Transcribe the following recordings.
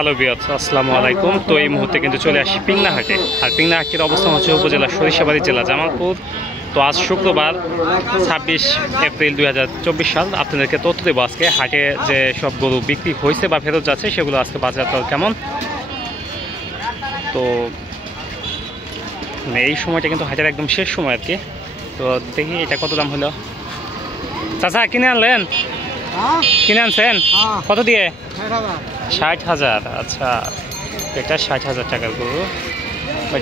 Hello viewers, আসসালামু আলাইকুম। তো এই মুহূর্তে কিন্তু চলে আসি পিংনা হাটে। আর পিংনা হাটের অবস্থান হচ্ছে উপজেলা সরিষাবাড়ি, জেলা জামালপুর। তো আজ শুক্রবার 26 এপ্রিল 2024 সাল। আপনাদেরকে তথ্য দেবো আজকে হাটে যে সব গরু বিক্রি হয়েছে বা ফেরত যাচ্ছে সেগুলো আজকে বাজার দর কেমন। তো এই সময়টা কিন্তু হাটের একদম শেষ সময় আর কি। তো দেখি এটা কত দাম হলো। চাচা কিনে আনলেন? কিনে আনছেন কত দিয়ে? 60,000। আচ্ছা, এটা 60,000 টাকার গরু।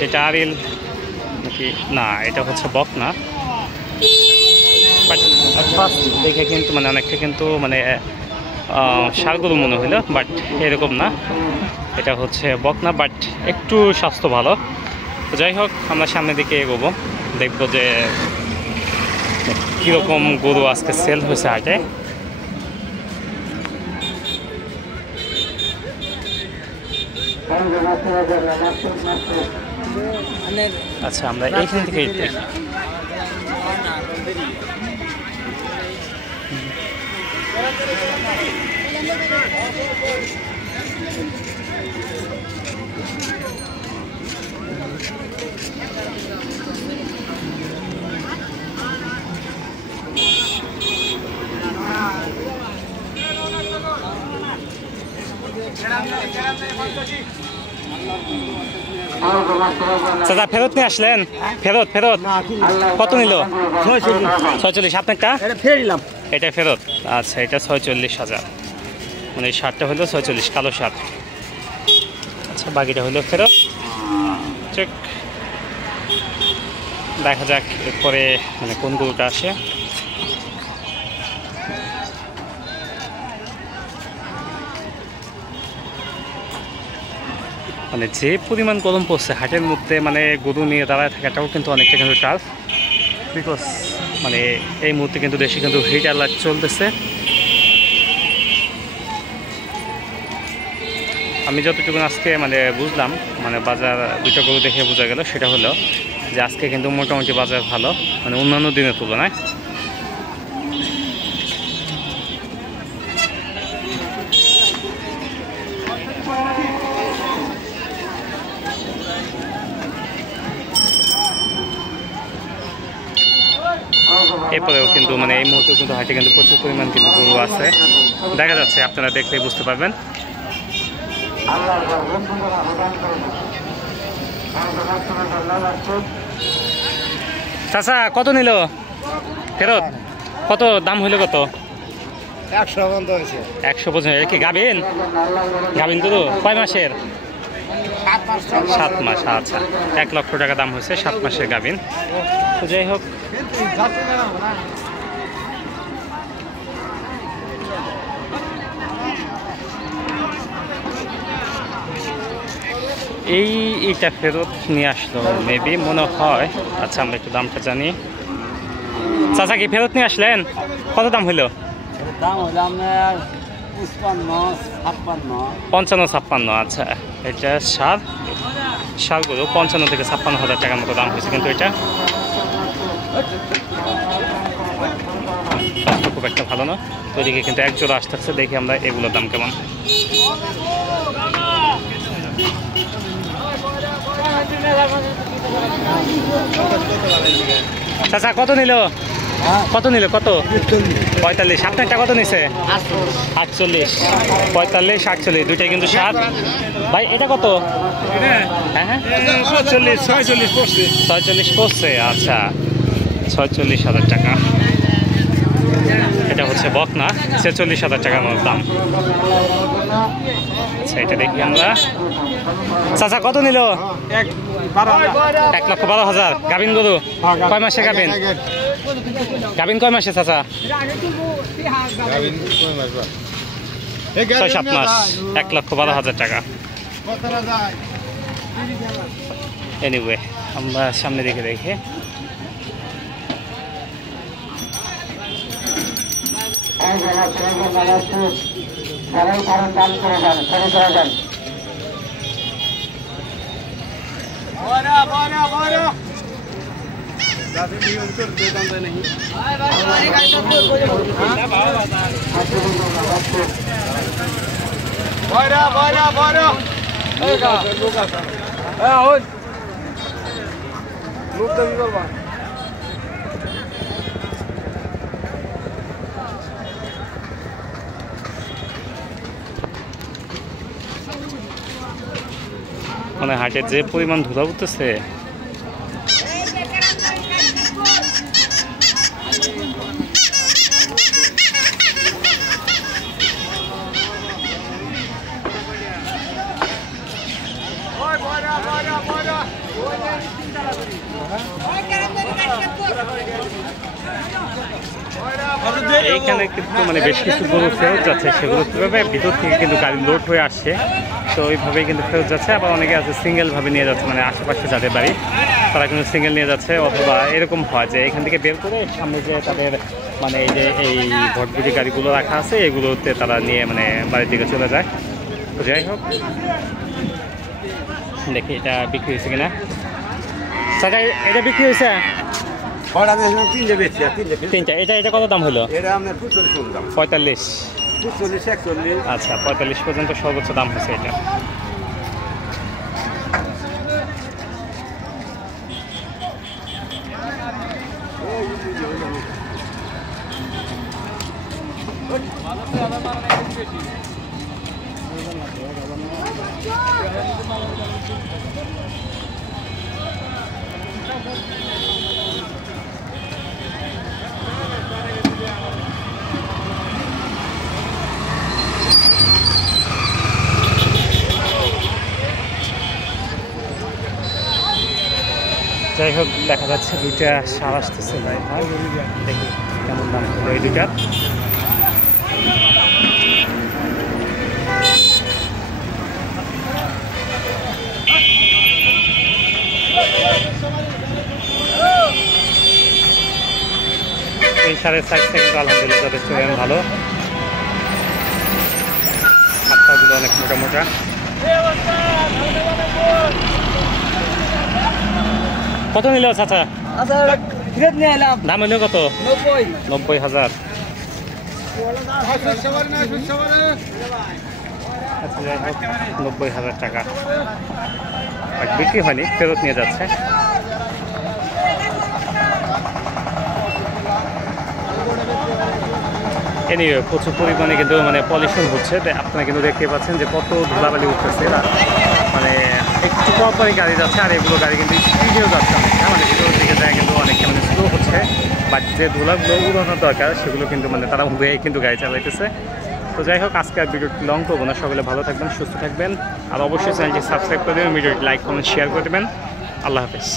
এটা আরিল নাকি না, এটা হচ্ছে বক না। বাট ফার্স্ট দেখে কিন্তু মানে অনেকটা কিন্তু মানে ষাঁড় গরু মনে হইলো, বাট এরকম না। এটা হচ্ছে বক না, বাট একটু স্বাস্থ্য ভালো। তো যাই হোক, আমরা সামনের দিকে এগোবো, দেখবো যে কীরকম গরু আজকে সেল হয়েছে হাটে। আচ্ছা, আমরা এইখান থেকে চাচা ফেরত নিয়ে আসলেন? ফেরত কত নিল? 46। আপনারটা এটা ফেরত? আচ্ছা, এটা 46,000, মানে এই শার্টটা হলো 46, কালো শার্ট। আচ্ছা, বাকিটা হলো ফেরত। ঠিক, দেখা যাক এরপরে মানে কোন গরুটা আসে। মানে যে পরিমাণ গরম পড়ছে হাটের মধ্যে, মানে গরু নিয়ে দাঁড়ায় থাকাটাও কিন্তু অনেকটা কিন্তু টাফ। বিকজ মানে এই মুহূর্তে কিন্তু দেশে কিন্তু হিট অ্যালার্ট চলতেছে। আমি যতটুকু আজকে মানে বুঝলাম, মানে বাজার দুটো গরু দেখে বোঝা গেল, সেটা হলো যে আজকে কিন্তু মোটামুটি বাজার ভালো, মানে অন্যান্য দিনের তুলনায়। এরপরেও কিন্তু মানে এই মুহূর্তে কিন্তু হাটে কিন্তু প্রচুর পরিমাণ কিন্তু গরু আছে, দেখা যাচ্ছে, আপনারা দেখলেই বুঝতে পারবেন। চাচা কত নিল ফেরত? কত দাম হইলো? কত? 100 পর্যন্ত। কি গাভিন গরু? কয় মাসের? 7 মাস। আচ্ছা, 1 লক্ষ টাকা দাম হয়েছে, 7 মাসের গাভিন। তো যাই হোক, এইটা ফেরত নিয়ে আসলো মেবি, মনে হয়। আচ্ছা, আমরা একটু দামটা জানি। চাচা কি ফেরত নিয়ে আসলেন? কত দাম হইলো? 55-56। আচ্ছা, এটা ষাঁড়গুলো 55 থেকে 56,000 টাকার মতো দাম হয়েছে, কিন্তু এটা খুব একটা ভালো না। তো এদিকে কিন্তু এক জোড়া আসতেছে, দেখি আমরা এগুলোর দাম কেমন। চাচা কত নিল? কত? 45। আপনারটা কত নিছে? 48। 45, 48 দুইটাই কিন্তু 7। ভাই এটা কত? হ্যাঁ 46 পড়ছে। আচ্ছা, 46,000 টাকা। এটা হচ্ছে বক না, 46,000 টাকার মতো দাম। আচ্ছা, এটা দেখি আমরা। চাচা কত নিল? 1,12,000। গাভিন গরু? কয় মাসে গাভিন? কয় মাসে চাচা? 6-7 মাস। 1,12,000 টাকা। এনিওয়ে, আমরা সামনে দিকে দেখি। মানে হাটের যে পরিমাণ ধুলা উঠতেছে এইখানে কিন্তু মানে বেশ কিছু গরু ফেরত যাচ্ছে, সেগুলো কীভাবে ভিতর থেকে কিন্তু গাড়ি লোড হয়ে আসছে, তো ওইভাবেই কিন্তু ফেরত যাচ্ছে। আবার অনেকে আছে সিঙ্গেলভাবে নিয়ে যাচ্ছে, মানে আশেপাশে যাদের বাড়ি তারা কিন্তু সিঙ্গেল নিয়ে যাচ্ছে, অথবা এরকম হয় যে এখান থেকে বের করে সামনে যে তাদের মানে এই যে এই ভটভটি গাড়িগুলো রাখা আছে এগুলোতে তারা নিয়ে মানে বাড়ির দিকে চলে যায়। তো যাই হোক, দেখি এটা বিক্রি হয়েছে কিনা। চাচা এটা বিক্রি হয়েছে? তিনটা। এটা কত দাম হলো? 45। আচ্ছা, 45 পর্যন্ত সর্বোচ্চ দাম হয়েছে এটা। যাই হোক, দেখা যাচ্ছে দুইটা সার আসতেছে ভাই। দেখি কেমন দাম হলো এই দুইটার। এই সারের সাইজটা কিন্তু আলহামদুলিল্লাহ যথেষ্ট ভালো, হাত পাগুলো অনেক মোটা মোটা। কত নিল চাচা? দাম হইল কত? 90,000। আচ্ছা, যাই হোক 90,000 টাকা বিক্রি হয়নি, ফেরত নিয়ে যাচ্ছে। এনিওয়ে প্রচুর পরিমাণে কিন্তু মানে পলিউশন হচ্ছে, আপনারা কিন্তু দেখতে পাচ্ছেন যে কত ধুলাবালি উঠতেছে, মানে একটু পরপরই গাড়ি যাচ্ছে, আর এগুলো গাড়ি কিন্তু স্পিডেও যাচ্ছে অনেকটা, মানে ভিতরের দিকে যায় কিন্তু অনেকটা মানে স্লো হচ্ছে, বাট যে ধুলাগুলো উড়ানোর দরকার সেগুলো কিন্তু মানে তারা উড়ে কিন্তু গাড়ি চালাইতেছে। তো যাই হোক, আজকে আর ভিডিওটি লং করবো না, সকলে ভালো থাকবেন, সুস্থ থাকবেন, আর অবশ্যই চ্যানেলটি সাবস্ক্রাইব করে দেবেন, ভিডিওটি লাইক কমেন্ট শেয়ার করে দেবেন। আল্লাহ হাফেজ।